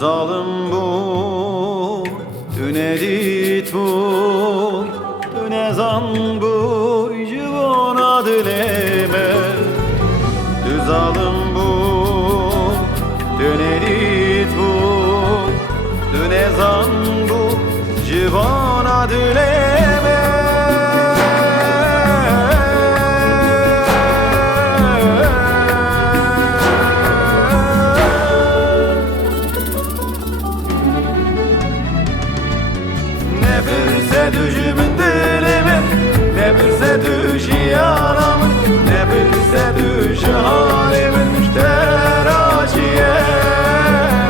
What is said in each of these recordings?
zalim bu, tünedit bu, tünezan bu, civana dileme. Zalim bu, tünedit bu, tünezan bu, civana dileme. Ne bilse düşümün dilimi, ne bilse düşü yaramın, ne bilse düşü halimin teraziye.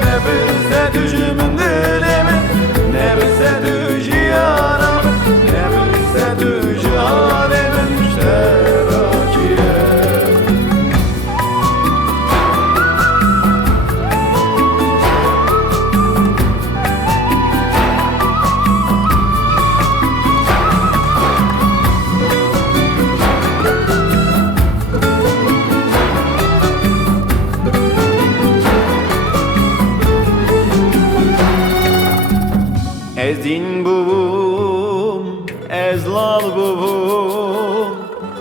Ne bilse düşümün dilimi, ne bilse düşü yaramın, ne bilse düşü halimin teraziye. Ez din bubum, ez lal bubum,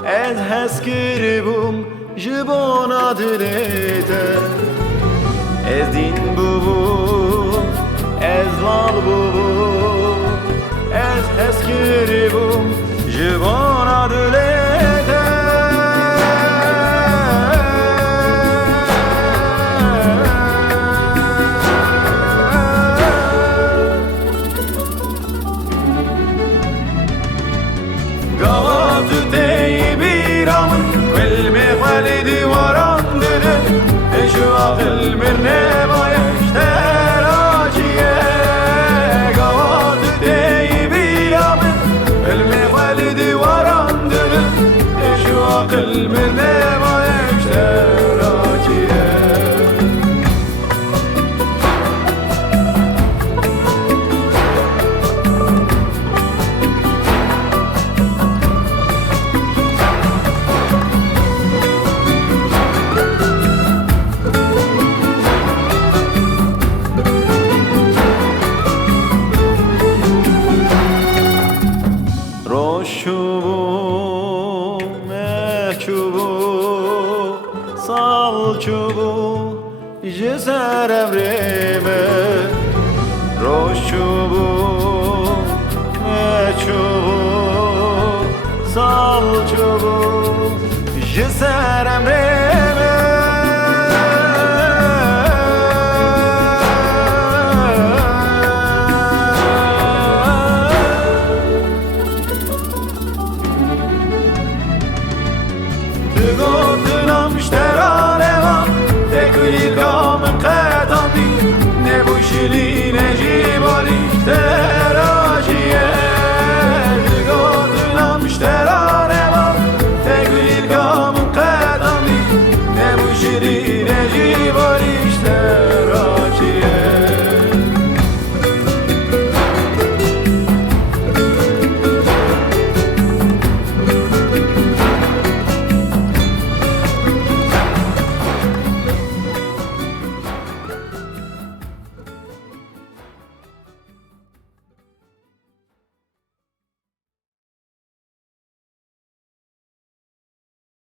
ez heskir bum, jibona dilete. Ez din bubum, ez lal bubum, ez heskir bum, jibona dilete. Gavazı teybiramın Velmi halidi varandırın Eşu akıl mirne bayaş teraciye. Gavazı teybiramın Velmi halidi varandırın Eşu akıl mirne bayaş teraciye. Çubu, mehçubu, sal çubu, ceser evrime. Roş çubu, mehçubu, sal çubu, ceser emrime.